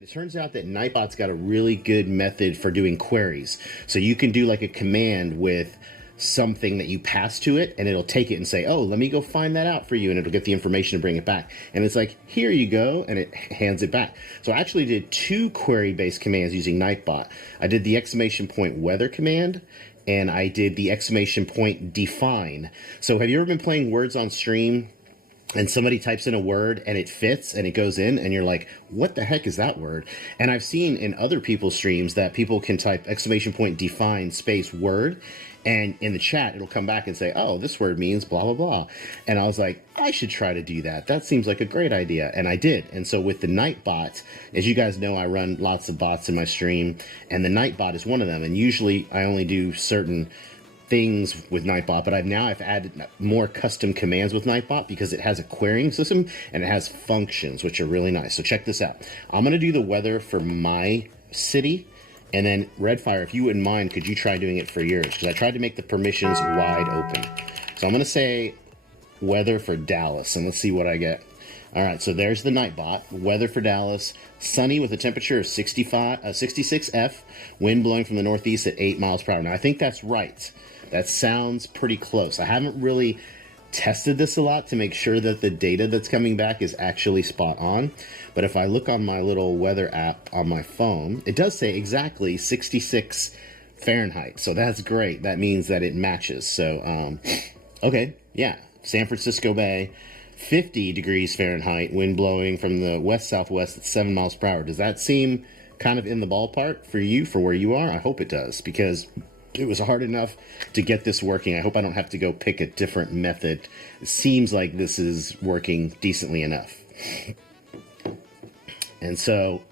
It turns out that Nightbot's got a really good method for doing queries. So you can do like a command with something that you pass to it, and it'll take it and say, oh, let me go find that out for you, and it'll get the information and bring it back. And it's like, here you go, and it hands it back. So I actually did 2 query-based commands using Nightbot. I did the !weather command, and I did the !define. So have you ever been playing words on stream and somebody types in a word and it fits and it goes in and you're like, what the heck is that word? And I've seen in other people's streams that people can type !define space word, and in the chat it'll come back and say, oh, this word means blah blah blah. And I was like, I should try to do that. That seems like a great idea. And I did. And so with the Nightbot, as you guys know, I run lots of bots in my stream, and the Nightbot is one of them. And usually I only do certain things with Nightbot, but I've added more custom commands with Nightbot because it has a querying system and it has functions, which are really nice. So check this out. I'm going to do the weather for my city, and then Redfire, if you wouldn't mind, could you try doing it for yours? Because I tried to make the permissions wide open. So I'm going to say weather for Dallas, and let's see what I get. All right, so there's the Nightbot. Weather for Dallas, sunny with a temperature of 66 F, wind blowing from the northeast at 8 miles per hour. Now, I think that's right. That sounds pretty close. I haven't really tested this a lot to make sure that the data that's coming back is actually spot on. But if I look on my little weather app on my phone, it does say exactly 66 Fahrenheit. So that's great. That means that it matches. So, okay, yeah. San Francisco Bay, 50 degrees Fahrenheit, wind blowing from the west-southwest at 7 miles per hour. Does that seem kind of in the ballpark for you, for where you are? I hope it does, because it was hard enough to get this working. I hope I don't have to go pick a different method. It seems like this is working decently enough. And so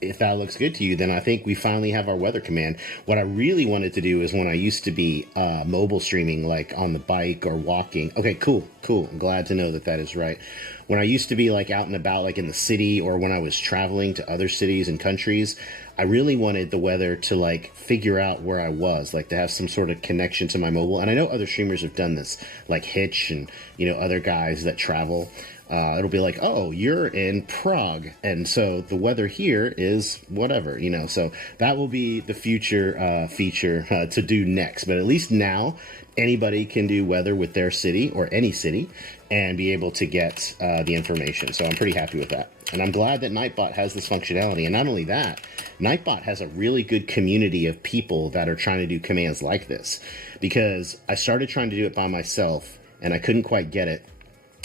if that looks good to you, then I think we finally have our weather command. What I really wanted to do is when I used to be mobile streaming, like on the bike or walking. Okay, cool. I'm glad to know that that is right. When I used to be like out and about, like in the city, or when I was traveling to other cities and countries, I really wanted the weather to like figure out where I was, like to have some sort of connection to my mobile. And I know other streamers have done this, like Hitch and, you know, other guys that travel. It'll be like, oh, you're in Prague, and so the weather here is whatever, you know. So that will be the future feature to do next. But at least now, anybody can do weather with their city or any city and be able to get the information. So I'm pretty happy with that. And I'm glad that Nightbot has this functionality. And not only that, Nightbot has a really good community of people that are trying to do commands like this. Because I started trying to do it by myself, and I couldn't quite get it.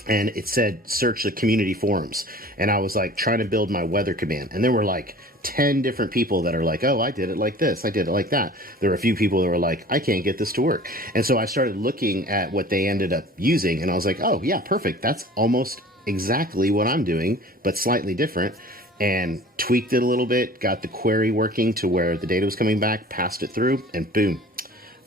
And it said search the community forums, and I was like trying to build my weather command, and there were like 10 different people that are like, oh, I did it like this, I did it like that. There were a few people that were like, I can't get this to work. And so I started looking at what they ended up using, and I was like, oh yeah, perfect, that's almost exactly what I'm doing, but slightly different. And tweaked it a little bit, got the query working to where the data was coming back, passed it through, and boom,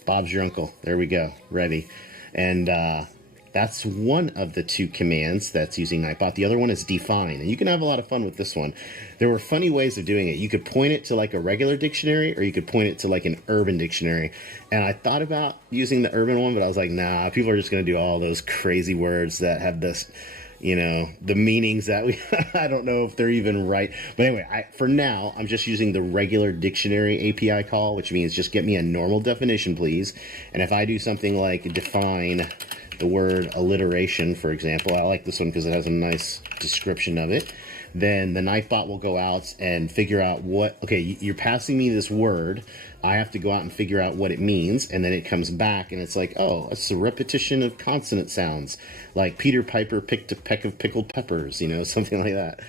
Bob's your uncle. There we go, ready. And that's one of the 2 commands that's using Nightbot. The other one is define, and you can have a lot of fun with this one. There were funny ways of doing it. You could point it to like a regular dictionary, or you could point it to like an urban dictionary. And I thought about using the urban one, but I was like, nah, people are just going to do all those crazy words that have this, you know, the meanings that we, I don't know if they're even right. But anyway, for now, I'm just using the regular dictionary API call, which means just get me a normal definition, please. And if I do something like define the word alliteration, for example, I like this one because it has a nice description of it, then the Nightbot will go out and figure out what, okay, you're passing me this word, I have to go out and figure out what it means, and then it comes back and it's like, oh, it's a repetition of consonant sounds, like Peter Piper picked a peck of pickled peppers, you know, something like that.